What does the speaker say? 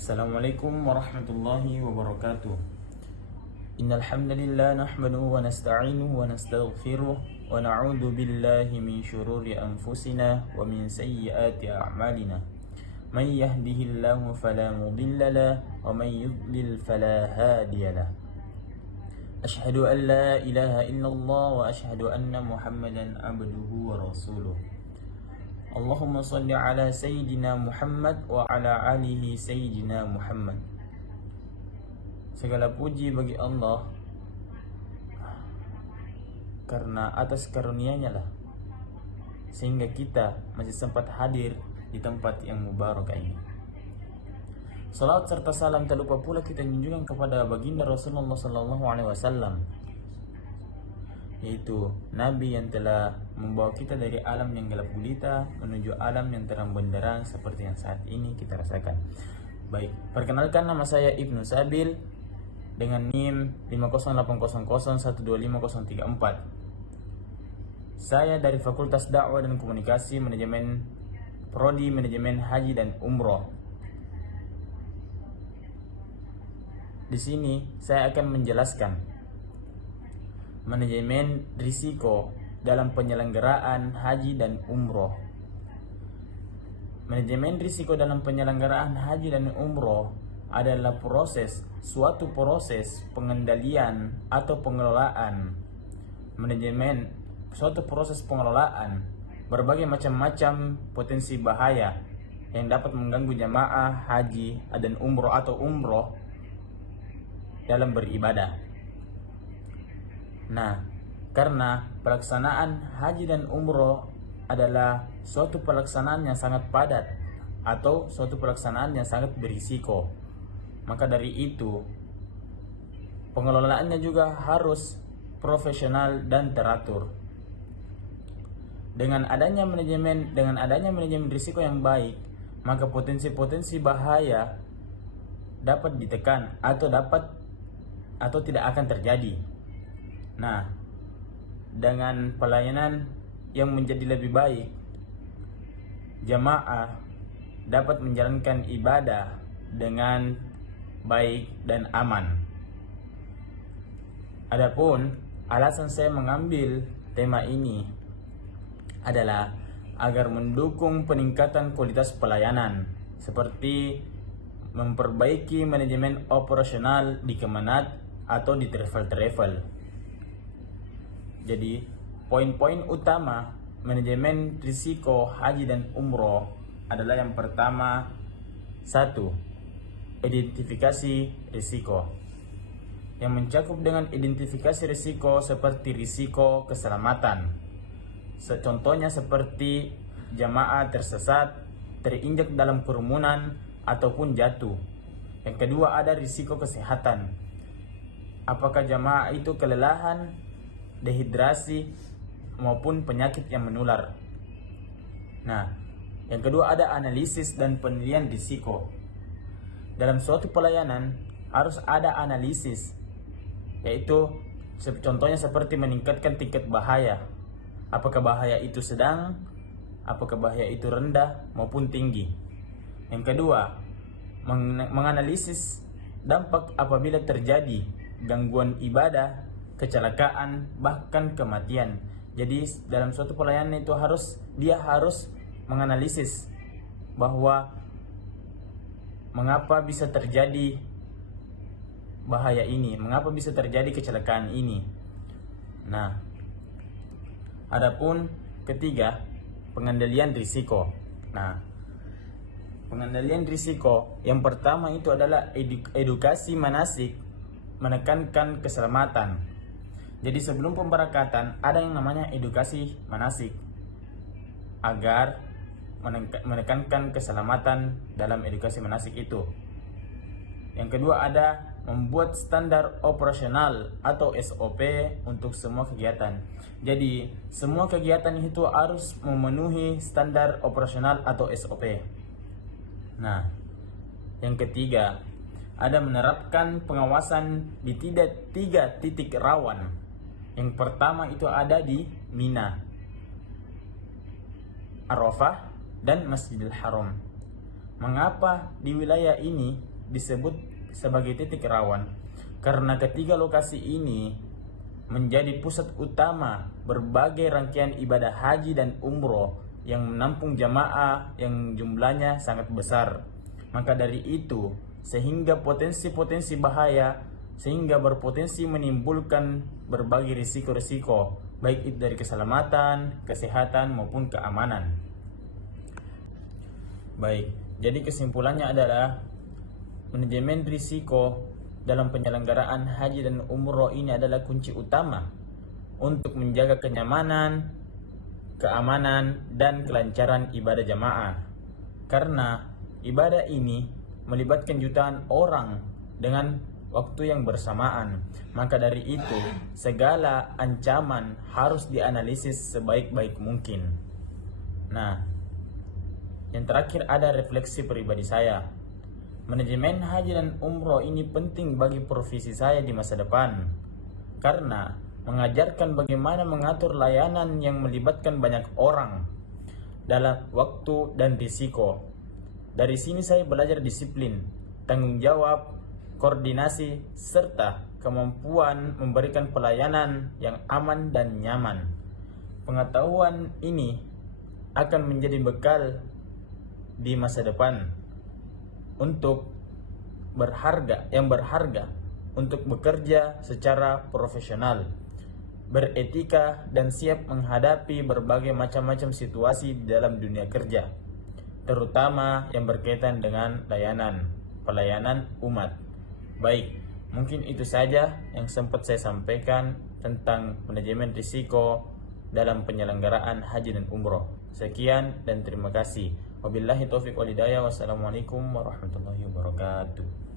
Assalamualaikum warahmatullahi wabarakatuh. Innal hamdalillah nahmaduhu wa nasta'inuhu wa nastaghfiruh wa na'udzu billahi min shururi anfusina wa min sayyiati a'malina. Man yahdihillahu fala mudilla lahu wa man yudlil fala hadiya lahu. Asyhadu an la ilaha illallah wa asyhadu anna Muhammadan abduhu wa rasuluh. Allahumma salli ala Sayyidina Muhammad wa ala alihi Sayyidina Muhammad. Segala puji bagi Allah, karena atas karunia-Nya lah sehingga kita masih sempat hadir di tempat yang mubarak ini. Salawat serta salam tak lupa pula kita junjungan kepada baginda Rasulullah SAW, yaitu Nabi yang telah membawa kita dari alam yang gelap gulita menuju alam yang terang benderang seperti yang saat ini kita rasakan. Baik, perkenalkan, nama saya Ibnu Sabil dengan NIM 508012534. Saya dari Fakultas Dakwah dan Komunikasi Manajemen Prodi Manajemen Haji dan Umroh. Di sini saya akan menjelaskan manajemen risiko dalam penyelenggaraan haji dan umroh. Manajemen risiko dalam penyelenggaraan haji dan umroh adalah suatu proses pengendalian atau pengelolaan. Manajemen suatu proses pengelolaan berbagai macam-macam potensi bahaya yang dapat mengganggu jamaah haji dan umroh atau umroh dalam beribadah. Nah, karena pelaksanaan haji dan umroh adalah suatu pelaksanaan yang sangat padat atau suatu pelaksanaan yang sangat berisiko, maka dari itu pengelolaannya juga harus profesional dan teratur. Dengan adanya manajemen risiko yang baik, maka potensi-potensi bahaya dapat ditekan atau tidak akan terjadi. Nah, dengan pelayanan yang menjadi lebih baik, jamaah dapat menjalankan ibadah dengan baik dan aman. Adapun alasan saya mengambil tema ini adalah agar mendukung peningkatan kualitas pelayanan, seperti memperbaiki manajemen operasional di Kemenat atau di travel. Jadi, poin-poin utama manajemen risiko haji dan umroh adalah yang pertama, 1. Identifikasi risiko, yang mencakup dengan identifikasi risiko seperti risiko keselamatan. Contohnya seperti jamaah tersesat, terinjak dalam kerumunan, ataupun jatuh. Yang kedua, ada risiko kesehatan. Apakah jamaah itu kelelahan, dehidrasi, maupun penyakit yang menular. Nah, yang kedua ada analisis dan penilaian risiko. Dalam suatu pelayanan harus ada analisis, yaitu contohnya seperti meningkatkan tingkat bahaya. Apakah bahaya itu sedang, apakah bahaya itu rendah maupun tinggi. Yang kedua, menganalisis dampak apabila terjadi gangguan ibadah, kecelakaan, bahkan kematian. Jadi dalam suatu pelayanan itu dia harus menganalisis bahwa mengapa bisa terjadi bahaya ini, mengapa bisa terjadi kecelakaan ini. Nah, adapun ketiga, pengendalian risiko. Nah, pengendalian risiko yang pertama itu adalah edukasi manasik, menekankan keselamatan. Jadi sebelum pemberangkatan ada yang namanya edukasi manasik agar menekankan keselamatan dalam edukasi manasik itu. Yang kedua ada membuat standar operasional atau SOP untuk semua kegiatan. Jadi semua kegiatan itu harus memenuhi standar operasional atau SOP. Nah, yang ketiga ada menerapkan pengawasan di tiga titik rawan. Yang pertama itu ada di Mina, Arafah, dan Masjidil Haram. Mengapa di wilayah ini disebut sebagai titik rawan karena ketiga lokasi ini menjadi pusat utama berbagai rangkaian ibadah haji dan umroh yang menampung jamaah yang jumlahnya sangat besar. Maka dari itu, sehingga potensi-potensi bahaya, sehingga berpotensi menimbulkan berbagai risiko-risiko, baik itu dari keselamatan, kesehatan, maupun keamanan. Baik, jadi kesimpulannya adalah manajemen risiko dalam penyelenggaraan haji dan umroh ini adalah kunci utama untuk menjaga kenyamanan, keamanan, dan kelancaran ibadah jamaah. Karena ibadah ini melibatkan jutaan orang dengan waktu yang bersamaan. Maka dari itu, segala ancaman harus dianalisis sebaik-baik mungkin. Nah, yang terakhir ada refleksi pribadi saya. Manajemen haji dan umroh ini penting bagi profesi saya di masa depan. Karena mengajarkan bagaimana mengatur layanan yang melibatkan banyak orang dalam waktu dan risiko. Dari sini saya belajar disiplin, tanggung jawab, koordinasi, serta kemampuan memberikan pelayanan yang aman dan nyaman. Pengetahuan ini akan menjadi bekal di masa depan untuk berharga untuk bekerja secara profesional, beretika, dan siap menghadapi berbagai macam-macam situasi di dalam dunia kerja, terutama yang berkaitan dengan pelayanan umat. Baik, mungkin itu saja yang sempat saya sampaikan tentang manajemen risiko dalam penyelenggaraan haji dan umroh. Sekian dan terima kasih. Wabillahi taufiq wal hidayah. Wassalamualaikum warahmatullahi wabarakatuh.